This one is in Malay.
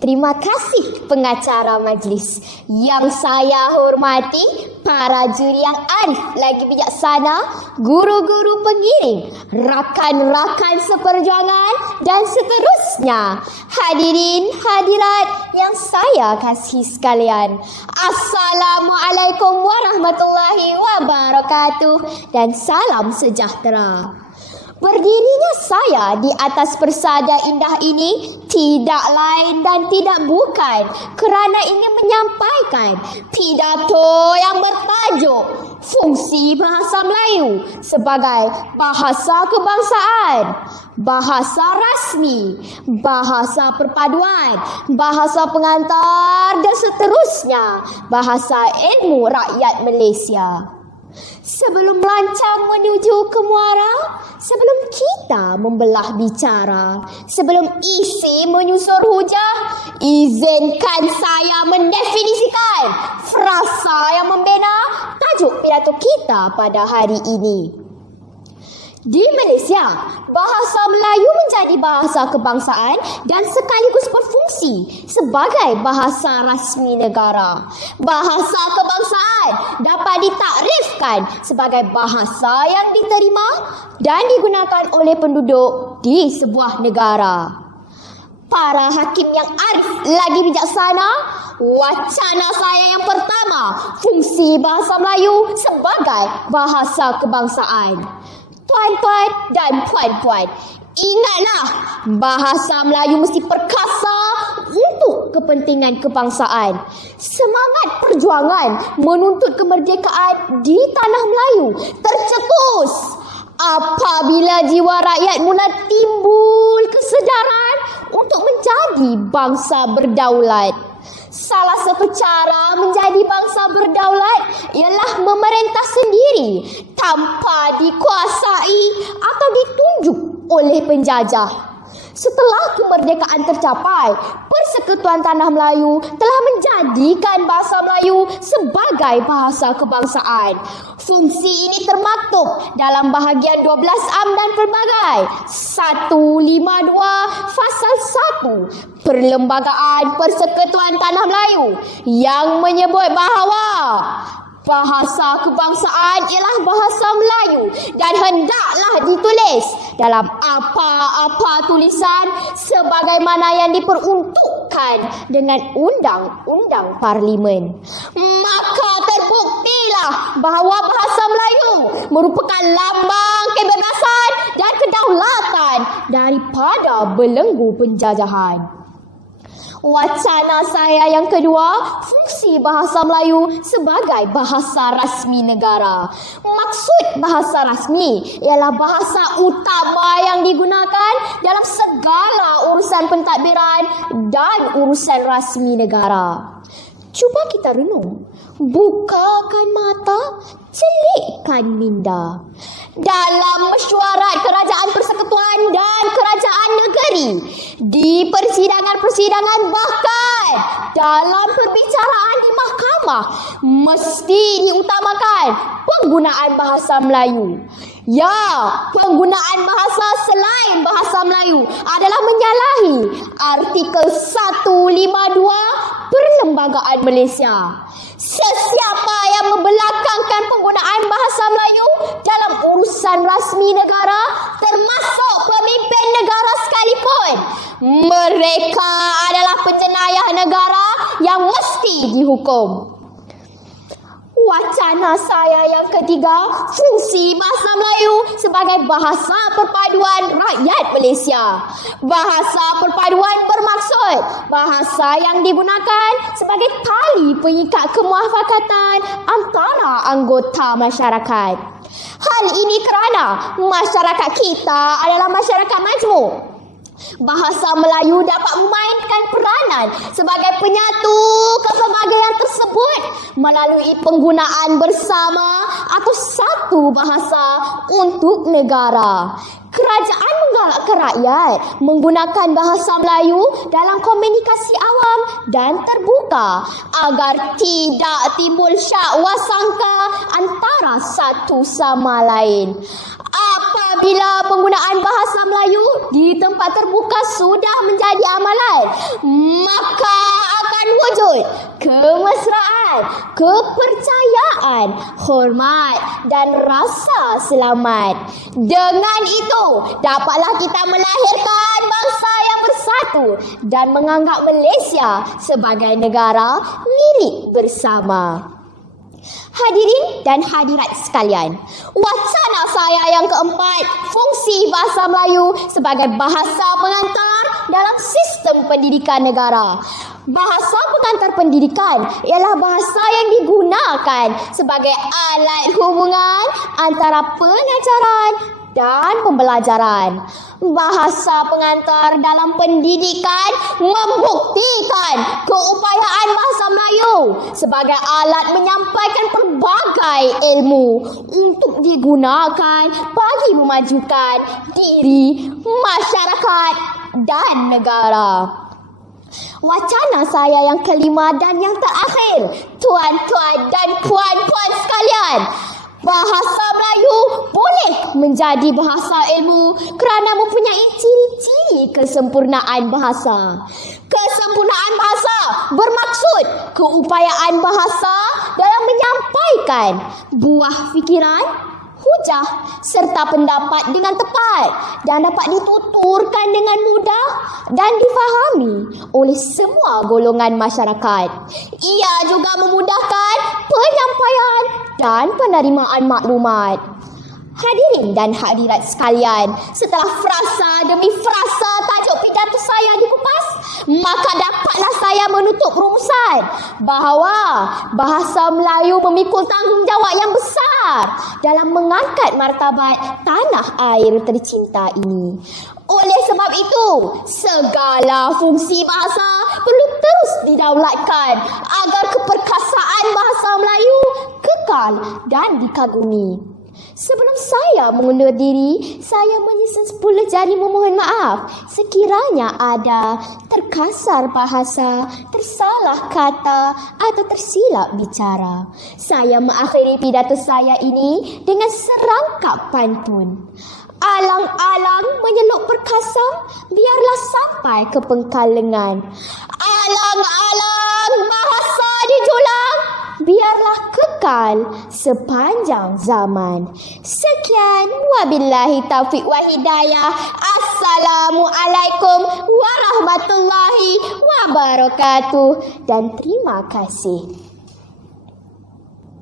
Terima kasih pengacara majlis. Yang saya hormati para juri yang arif lagi bijaksana, guru-guru pengiring, rakan-rakan seperjuangan dan seterusnya. Hadirin hadirat yang saya kasihi sekalian. Assalamualaikum warahmatullahi wabarakatuh dan salam sejahtera. Berdirinya saya di atas persada indah ini tidak lain dan tidak bukan kerana ingin menyampaikan pidato yang bertajuk Fungsi Bahasa Melayu sebagai bahasa kebangsaan, bahasa rasmi, bahasa perpaduan, bahasa pengantar dan seterusnya, bahasa ilmu rakyat Malaysia. Sebelum melancang menuju ke muara, sebelum kita membelah bicara, sebelum isi menyusur hujah, izinkan saya mendefinisikan frasa yang membina tajuk pidato kita pada hari ini. Di Malaysia, bahasa Melayu menjadi bahasa kebangsaan dan sekaligus berfungsi sebagai bahasa rasmi negara. Bahasa kebangsaan dapat ditakrifkan sebagai bahasa yang diterima dan digunakan oleh penduduk di sebuah negara. Para hakim yang arif lagi bijaksana, wacana saya yang pertama, fungsi bahasa Melayu sebagai bahasa kebangsaan. Tuan-tuan dan puan-puan, ingatlah bahasa Melayu mesti perkasa untuk kepentingan kebangsaan. Semangat perjuangan menuntut kemerdekaan di tanah Melayu tercetus apabila jiwa rakyat mula timbul kesedaran untuk menjadi bangsa berdaulat. Salah satu cara menjadi bangsa berdaulat ialah memerintah sendiri tanpa dikuasai atau ditunjuk oleh penjajah. Setelah kemerdekaan tercapai, Persekutuan Tanah Melayu telah menjadikan bahasa Melayu sebagai bahasa kebangsaan. Fungsi ini termaktub dalam bahagian 12 Amdan Pelbagai 152 Fasal 1 Perlembagaan Persekutuan Tanah Melayu yang menyebut bahawa bahasa kebangsaan ialah bahasa Melayu dan hendaklah ditulis dalam apa-apa tulisan sebagaimana yang diperuntukkan dengan Undang-Undang Parlimen. Maka terbuktilah bahawa bahasa Melayu merupakan lambang kebebasan dan kedaulatan daripada belenggu penjajahan. Wacana saya yang kedua, fungsi bahasa Melayu sebagai bahasa rasmi negara. Maksud bahasa rasmi ialah bahasa utama yang digunakan dalam segala urusan pentadbiran dan urusan rasmi negara. Cuba kita renung, bukakan mata, celikkan minda. Dalam mesyuarat kerajaan persekutuan dan kerajaan negeri, di persidangan-persidangan bahkan dalam perbicaraan di mahkamah mesti diutamakan penggunaan bahasa Melayu. Ya, penggunaan bahasa selain bahasa Melayu adalah menyalahi artikel 152 Perlembagaan Malaysia. Sesiapa yang membelakangkan penggunaan bahasa Melayu dalam urusan rasmi negara, termasuk pemimpin negara sekalipun, mereka adalah penjenayah negara yang mesti dihukum. Wacana saya yang ketiga, fungsi bahasa Melayu sebagai bahasa perpaduan rakyat Malaysia. Bahasa perpaduan bermaksud bahasa yang digunakan sebagai tali pengikat kemuafakatan antara anggota masyarakat. Hal ini kerana masyarakat kita adalah masyarakat majmuk. Bahasa Melayu dapat memainkan peranan sebagai penyatu kepelbagaian tersebut melalui penggunaan bersama atau satu bahasa untuk negara. Kerajaan menggalakkan rakyat menggunakan bahasa Melayu dalam komunikasi awam dan terbuka agar tidak timbul syakwa sangka antara satu sama lain. Apabila penggunaan bahasa Melayu di tempat terbuka sudah menjadi amalan, berwujud kemesraan, kepercayaan, hormat dan rasa selamat. Dengan itu, dapatlah kita melahirkan bangsa yang bersatu dan menganggap Malaysia sebagai negara milik bersama. Hadirin dan hadirat sekalian, wacana saya yang keempat, fungsi bahasa Melayu sebagai bahasa pengantar dalam sistem pendidikan negara. Bahasa pengantar pendidikan ialah bahasa yang digunakan sebagai alat hubungan antara pengajaran dan pembelajaran. Bahasa pengantar dalam pendidikan membuktikan keupayaan bahasa Melayu sebagai alat menyampaikan pelbagai ilmu untuk digunakan bagi memajukan diri, masyarakat dan negara. Wacana saya yang kelima dan yang terakhir, tuan-tuan dan puan-puan sekalian, bahasa Melayu boleh menjadi bahasa ilmu kerana mempunyai ciri-ciri kesempurnaan bahasa. Kesempurnaan bahasa bermaksud keupayaan bahasa dalam menyampaikan buah fikiran, hujah serta pendapat dengan tepat dan dapat dituturkan dengan mudah dan difahami oleh semua golongan masyarakat. Ia juga memudahkan penyampaian dan penerimaan maklumat. Hadirin dan hadirat sekalian, setelah frasa demi frasa tajuk pidato saya dikupas, maka dapatlah saya menutup rumusan bahawa bahasa Melayu memikul tanggungjawab yang besar dalam mengangkat martabat tanah air tercinta ini. Oleh sebab itu, segala fungsi bahasa perlu terus didaulatkan agar keperkasaan bahasa Melayu kekal dan dikagumi. Sebelum saya mengundur diri, saya menyusun 10 jari memohon maaf sekiranya ada terkasar bahasa, tersalah kata atau tersilap bicara. Saya mengakhiri pidato saya ini dengan serangkap pantun. Alang-alang menyeluk perkasam, biarlah sampai ke Pengkalengan. Alang-alang bahasa dijulang, biarlah kekal sepanjang zaman. Sekian, wabillahi taufiq wa hidayah. Assalamualaikum warahmatullahi wabarakatuh dan terima kasih.